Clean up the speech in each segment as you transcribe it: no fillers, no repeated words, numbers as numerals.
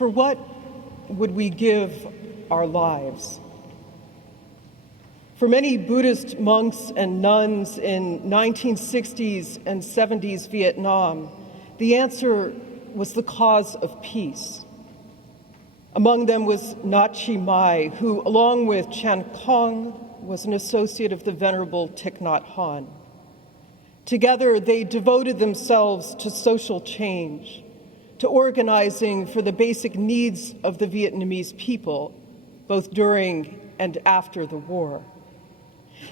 For what would we give our lives? For many Buddhist monks and nuns in 1960s and 70s Vietnam, the answer was the cause of peace. Among them was Nhat Chi Mai, who, along with Chan Khong, was an associate of the Venerable Thich Nhat Hanh. Together, they devoted themselves to social change, to organizing for the basic needs of the Vietnamese people, both during and after the war.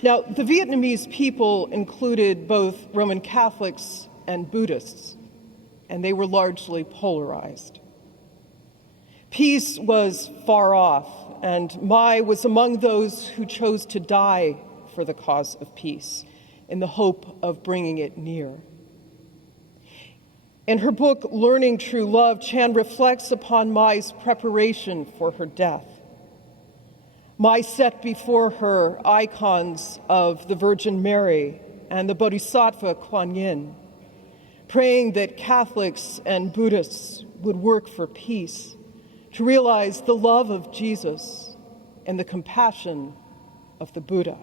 Now, the Vietnamese people included both Roman Catholics and Buddhists, and they were largely polarized. Peace was far off, and Mai was among those who chose to die for the cause of peace in the hope of bringing it near. In her book, Learning True Love, Chan reflects upon Mai's preparation for her death. Mai set before her icons of the Virgin Mary and the Bodhisattva Kuan Yin, praying that Catholics and Buddhists would work for peace, to realize the love of Jesus and the compassion of the Buddha.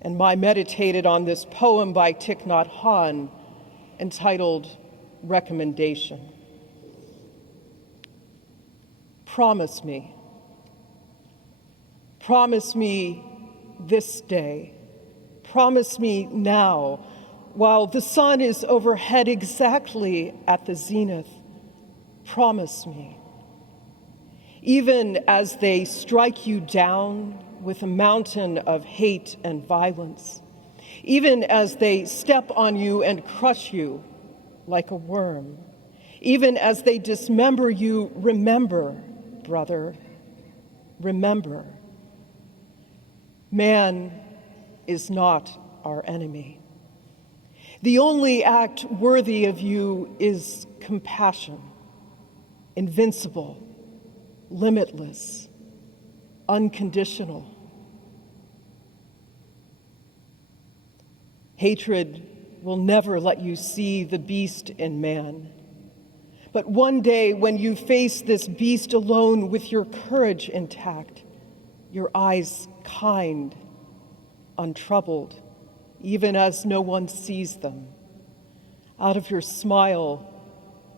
And Mai meditated on this poem by Thich Nhat Hanh entitled Recommendation. Promise me this day, promise me now, while the sun is overhead exactly at the zenith, promise me. Even as they strike you down with a mountain of hate and violence, even as they step on you and crush you like a worm, even as they dismember you, remember, brother, remember. Man is not our enemy. The only act worthy of you is compassion, invincible, limitless, unconditional. Hatred will never let you see the beast in man. But one day, when you face this beast alone with your courage intact, your eyes kind, untroubled, even as no one sees them, out of your smile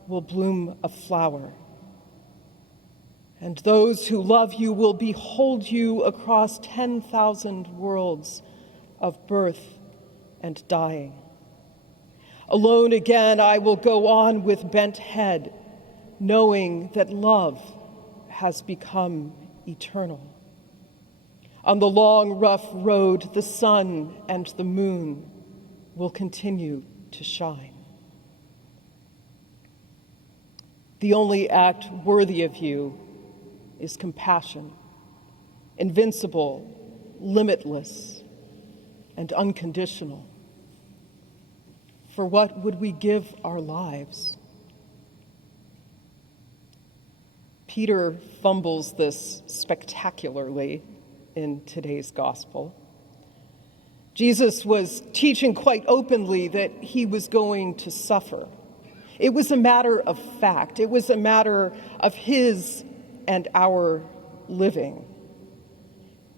will bloom a flower. And those who love you will behold you across 10,000 worlds of birth and dying. Alone again, I will go on with bent head, knowing that love has become eternal. On the long, rough road, the sun and the moon will continue to shine. The only act worthy of you is compassion, invincible, limitless, and unconditional. For what would we give our lives? Peter fumbles this spectacularly in today's gospel. Jesus was teaching quite openly that he was going to suffer. It was a matter of fact. It was a matter of his and our living.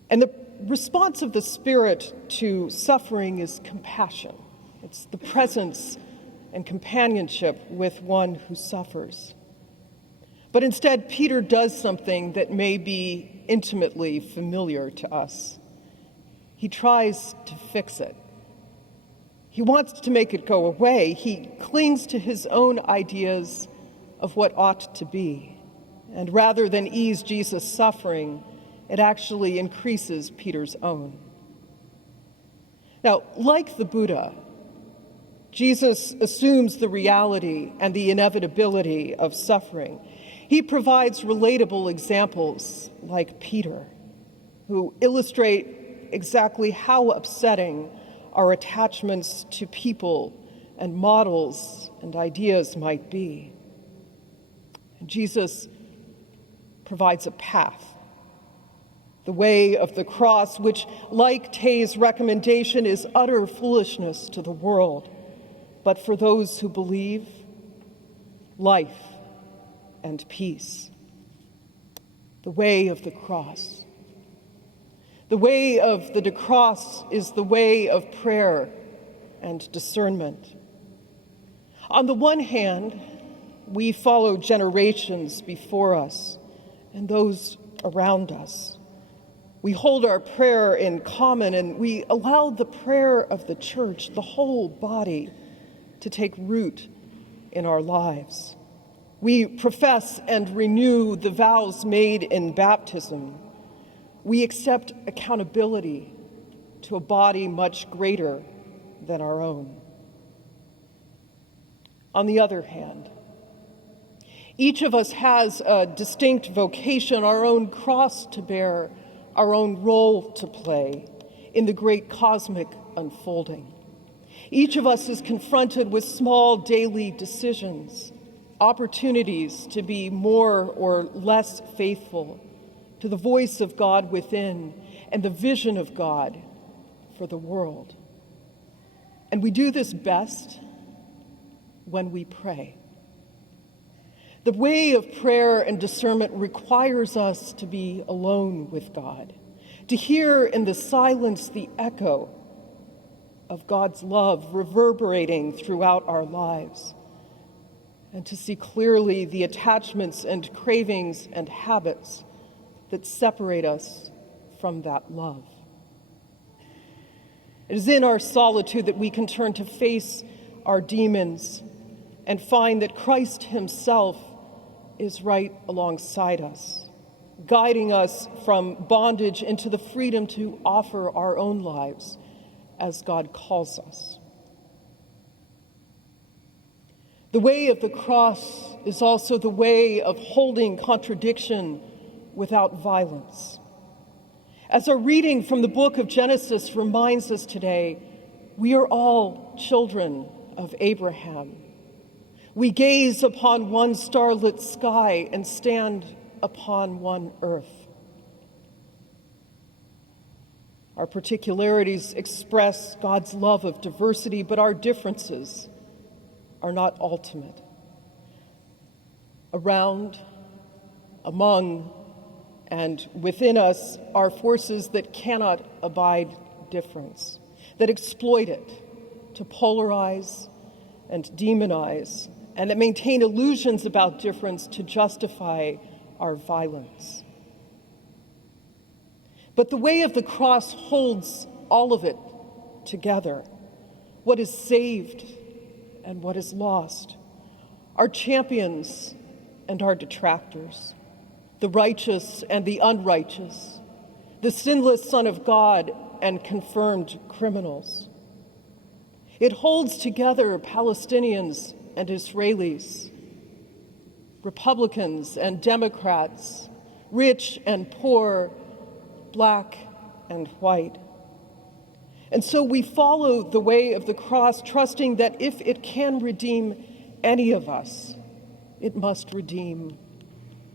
And the response of the Spirit to suffering is compassion. It's the presence and companionship with one who suffers. But instead, Peter does something that may be intimately familiar to us. He tries to fix it. He wants to make it go away. He clings to his own ideas of what ought to be. And rather than ease Jesus' suffering, it actually increases Peter's own. Now, like the Buddha, Jesus assumes the reality and the inevitability of suffering. He provides relatable examples like Peter, who illustrate exactly how upsetting our attachments to people and models and ideas might be. And Jesus provides a path, the way of the cross, which, like Tay's recommendation, is utter foolishness to the world. But for those who believe, life and peace. The way of the cross. The way of the cross is the way of prayer and discernment. On the one hand, we follow generations before us and those around us. We hold our prayer in common, and we allow the prayer of the church, the whole body, to take root in our lives. We profess and renew the vows made in baptism. We accept accountability to a body much greater than our own. On the other hand, each of us has a distinct vocation, our own cross to bear, our own role to play in the great cosmic unfolding. Each of us is confronted with small daily decisions, opportunities to be more or less faithful to the voice of God within and the vision of God for the world. And we do this best when we pray. The way of prayer and discernment requires us to be alone with God, to hear in the silence the echo of God's love reverberating throughout our lives, and to see clearly the attachments and cravings and habits that separate us from that love. It is in our solitude that we can turn to face our demons and find that Christ himself is right alongside us, guiding us from bondage into the freedom to offer our own lives as God calls us. The way of the cross is also the way of holding contradiction without violence. As our reading from the book of Genesis reminds us today, we are all children of Abraham. We gaze upon one starlit sky and stand upon one earth. Our particularities express God's love of diversity, but our differences are not ultimate. Around, among, and within us are forces that cannot abide difference, that exploit it to polarize and demonize, and that maintain illusions about difference to justify our violence. But the way of the cross holds all of it together, what is saved and what is lost, our champions and our detractors, the righteous and the unrighteous, the sinless Son of God and confirmed criminals. It holds together Palestinians and Israelis, Republicans and Democrats, rich and poor, black and white. And so we follow the way of the cross, trusting that if it can redeem any of us, it must redeem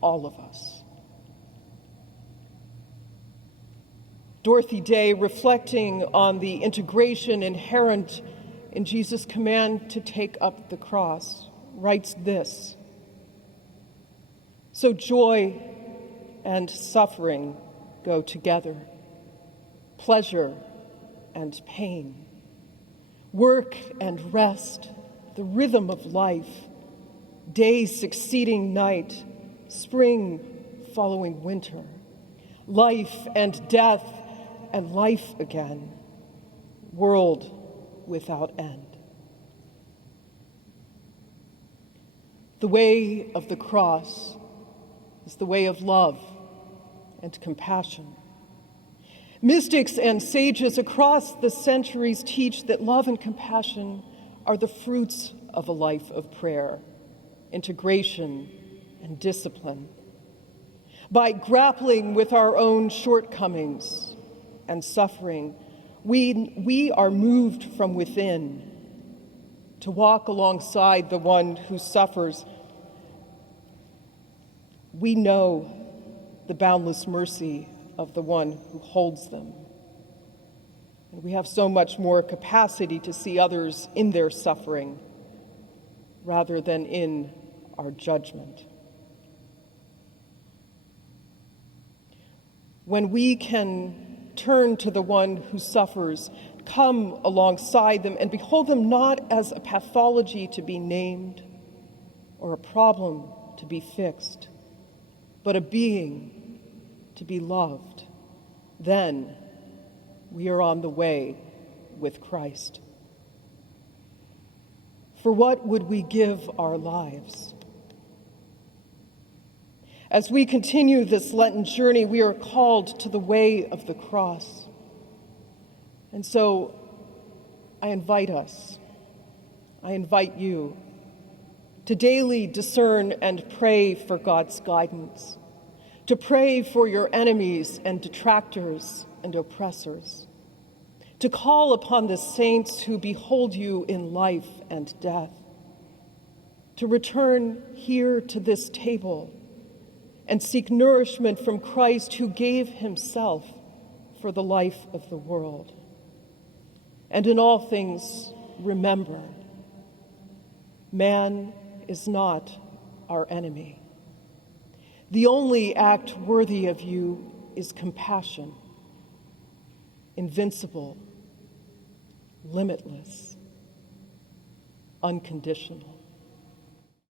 all of us. Dorothy Day, reflecting on the integration inherent in Jesus' command to take up the cross, writes this: "So joy and suffering go together, pleasure and pain, work and rest, the rhythm of life, day succeeding night, spring following winter, life and death and life again, world without end." The way of the cross is the way of love and compassion. Mystics and sages across the centuries teach that love and compassion are the fruits of a life of prayer, integration, and discipline. By grappling with our own shortcomings and suffering, we are moved from within to walk alongside the one who suffers. We know the boundless mercy of the one who holds them. And we have so much more capacity to see others in their suffering rather than in our judgment. when we can turn to the one who suffers, come alongside them, and behold them not as a pathology to be named or a problem to be fixed, but a being to be loved, then we are on the way with Christ. For what would we give our lives? As we continue this Lenten journey, we are called to the way of the cross. And so I invite you to daily discern and pray for God's guidance, to pray for your enemies and detractors and oppressors, to call upon the saints who behold you in life and death, to return here to this table and seek nourishment from Christ, who gave himself for the life of the world. And in all things, remember, man is not our enemy. The only act worthy of you is compassion, invincible, limitless, unconditional.